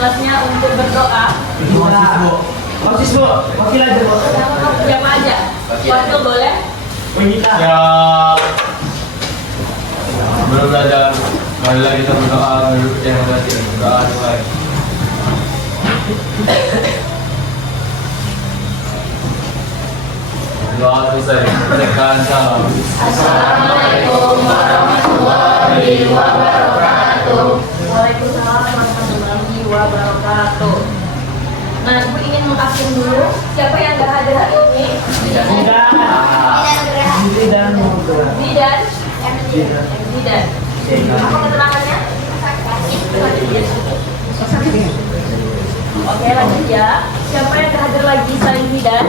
kelasnya untuk berdoa. Osis bu, wakil aja bu. Siapa aja? Wakil boleh? Wanita. Ya, belum belajar. Marilah kita berdoa dulu yang berarti berdoa mulai. Doa selesai. Tekan salam. Assalamualaikum warahmatullahi wabarakatuh. Waalaikumsalam warahmatullahi wabarakatuh. Nah, Ibu ingin mengaktif dulu siapa yang gak hadir hari ini? Tidak. Bidan. Apa keterangannya? Oke, lanjut ya. Siapa yang gak hadir lagi selain Bidan?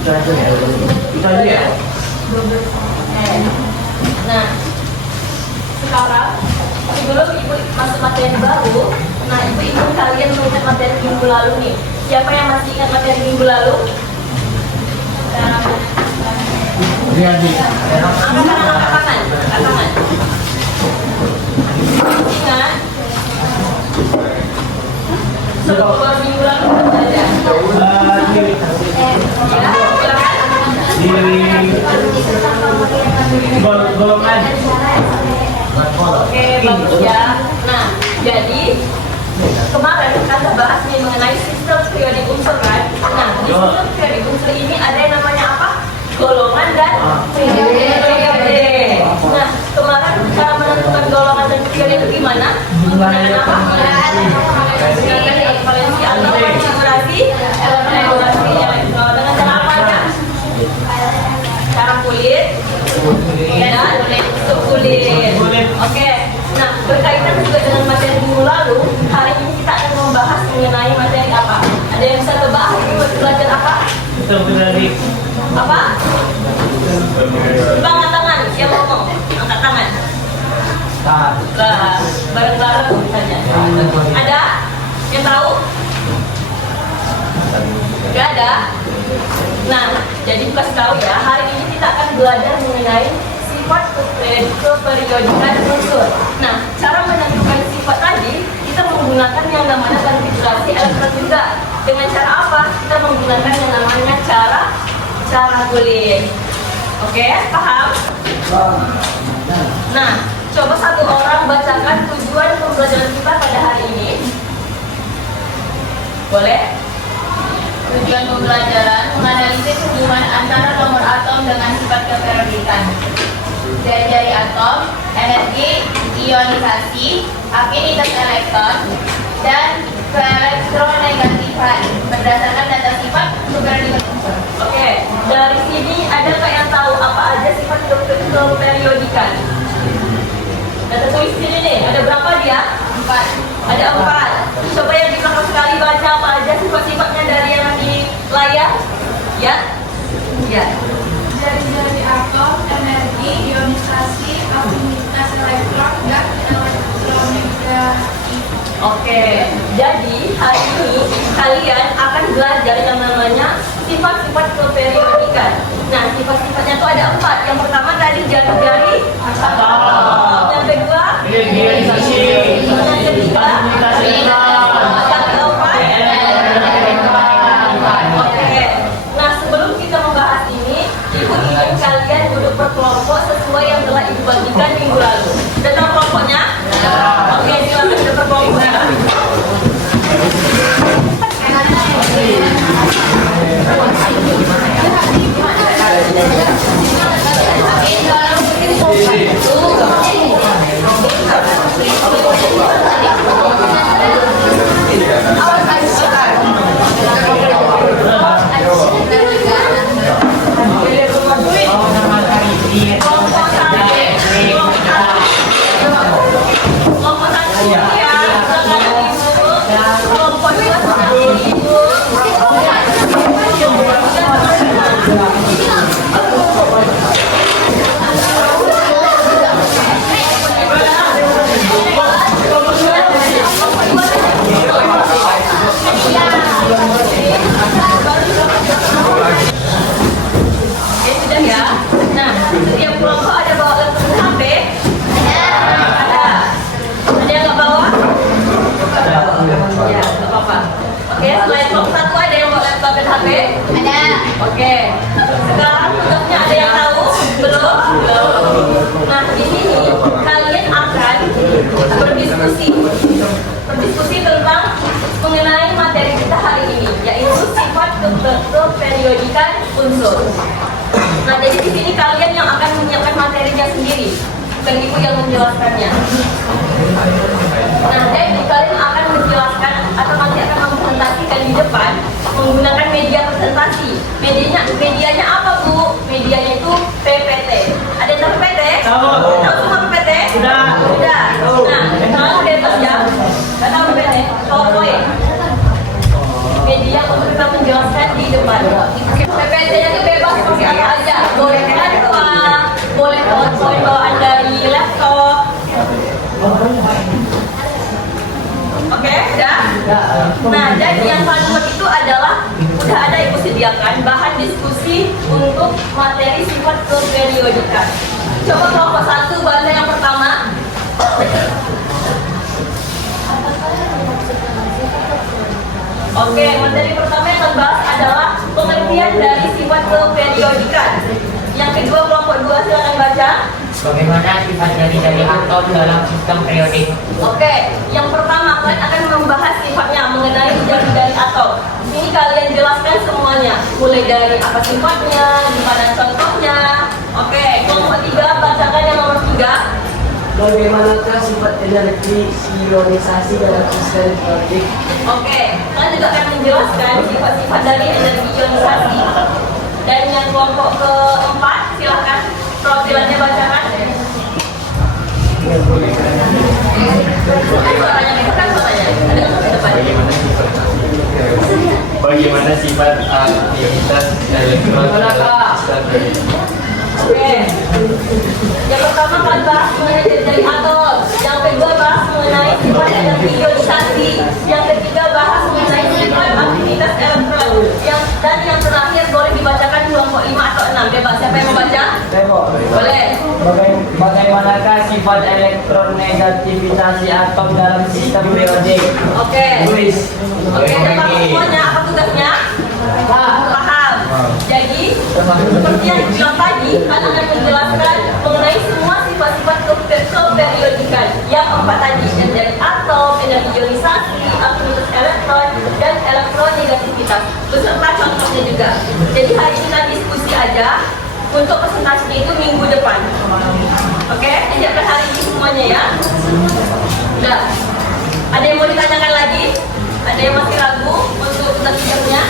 Kita aja ya. Nah, sekarang sebelum Ibu masuk materi baru, nah Ibu ingin kalian mengingat materi minggu lalu nih. Siapa yang masih ingat materi minggu lalu? Angkat tangan. Ingat? Sebelum minggu lalu belajar. Golongan. Oke, bagus ya. Nah, jadi kemarin kita bahas nih mengenai sistem periodik unsur kan. Nah, di sistem periodik unsur ini ada yang namanya apa? Golongan dan periode. Nah, kemarin cara menentukan golongan dan periode itu gimana? Menggunakan apa? Menggunakan equivalensi atau konfigurasi evaluasi elektron. Dengan cara apa aja? Cara kulit dan subkulit. Oke. Nah, berkaitan juga dengan materi minggu lalu, hari ini kita akan membahas mengenai materi apa? Ada yang bisa tebak hari ini belajar apa? Apa? Coba angkat tangan, yang ngomong. Angkat tangan. Lah, bareng-bareng saja. Ada yang tahu? Gak ada? Nah, jadi kasih tahu ya, hari ini kita akan belajar mengenai sifat keperiodikan unsur. Nah, cara menentukan sifat tadi, kita menggunakan yang namanya konfigurasi elektron juga. Dengan cara apa? Kita menggunakan yang namanya cara kulit. Oke, paham? Nah, coba satu orang bacakan tujuan pembelajaran kita pada hari ini. Boleh? Tujuan pembelajaran menganalisis hubungan antara nomor atom dengan sifat keperiodikan. Dari atom, energi, ionisasi, afinitas elektron, dan keelektronegatifan berdasarkan data sifat keperiodikan unsur. Oke, dari sini ada nggak yang tahu apa aja sifat keperiodikan? Data tulis sini nih, ada berapa dia? 4. Ada 4. Coba yang di belakang sekali baca apa aja sifat-sifatnya dari yang di layar. Ya? Ya. Dari atom, energi, ionisasi, afinitas elektron, dan elektronegatifan. Oke, jadi hari ini kalian akan belajar yang namanya sifat-sifat keperiodikan. Nah, sifat-sifatnya itu ada 4. Yang pertama tadi jari-jari atom. Yang kedua, Ionisasi. yang ketiga, yang keempat, oke. Nah, sebelum kita membahas ini, Ibu ingin kalian duduk berkelompok sesuai yang telah Ibu bagikan minggu lalu. Sudah tahu kelompoknya? Oke, silakan duduk berkelompok ya. Ada HP? Ada. Oke. Sekarang tugasnya ada yang tahu? Belum? Belum. Nah, di sini kalian akan berdiskusi. Berdiskusi tentang mengenai materi kita hari ini, yaitu sifat keperiodikan unsur. Nah, jadi di sini kalian yang akan menyiapkan materinya sendiri, bukan ibu yang menjelaskannya. Nah, jadi kalian akan menjelaskan atau nanti akan mempresentasikan di depan menggunakan media presentasi. Medianya apa, Bu? Medianya itu PPT. Ada yang tahu PPT? Tahu. Tahu semua PPT? Sudah. Sudah. Nah, kalau bebas ya. Nggak tahu PPT? PowerPoint. Media untuk kita menjelaskan di depan. PPT-nya itu bebas pakai apa aja. Boleh kanva, boleh PowerPoint bawaan dari laptop. Oke, udah? Nah, jadi yang paling penting itu adalah udah ada ibu sediakan bahan diskusi untuk materi sifat keperiodikan. Coba kelompok 1 baca yang pertama. Oke, materi pertama yang akan bahas adalah pengertian dari sifat keperiodikan. Yang kedua kelompok 2 silakan baca. Bagaimana sifat dari atom dalam sistem periodik? Oke, yang pertama kalian akan membahas sifatnya mengenai dari atom. Ini kalian jelaskan semuanya, mulai dari apa sifatnya, gimana contohnya. Oke, kelompok 3 bacakan yang nomor 3. Bagaimanakah sifat energi ionisasi dalam sistem periodik? Oke, kalian juga akan menjelaskan sifat-sifat dari energi ionisasi. Dan yang kelompok keempat, silakan perwakilannya bacakan. Bagaimana sifat aktivitas elektron dalam sistem periodik? Oke. Yang pertama kalian bahas mengenai dari atom. Yang kedua bahas mengenai sifat energi ionisasi. Yang ketiga bahas mengenai sifat aktivitas elektron. Dan yang terakhir boleh dibacakan kelompok 5 atau 6. Bebas. Siapa yang mau baca? Boleh. Bagaimanakah sifat elektronegativitas atom dalam sistem periodik? Oke. Oke, udah paham semuanya apa tugasnya? Paham. Jadi, seperti yang dibilang tadi, kalian akan menjelaskan mengenai semua sifat-sifat keperiodikan yang 4 tadi, yang dari atom, energi ionisasi, aktivitas elektron, dan elektronegativitas, beserta contohnya juga. Jadi hari ini kita diskusi aja. Untuk presentasinya itu minggu depan. Oke, siapkan hari ini semuanya ya. Udah. Ada yang mau ditanyakan lagi? Ada yang masih ragu untuk tugas hidupnya?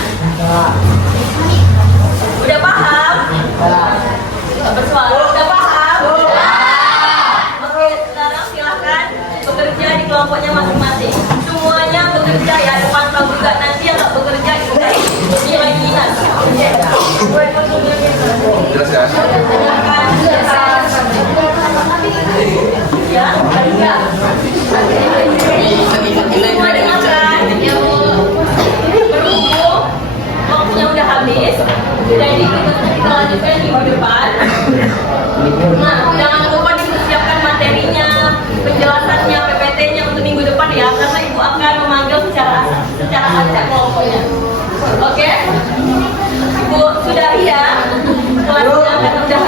Udah paham? Bersuara. Udah paham? Oke, sekarang silahkan bekerja di kelompoknya masing-masing. Semuanya bekerja ya, pantau juga nanti yang nggak bekerja itu nilai minus. Jelas ya? Ya, ada. Semua dengarkan. Berhubung waktunya udah habis, jadi kita lanjutkan minggu depan. Nah, jangan lupa disiapkan materinya, penjelasannya, PPT-nya untuk minggu depan ya, karena ibu akan memanggil secara acak kelompoknya. Oke? Ibu sudahi ya kelasnya karena udah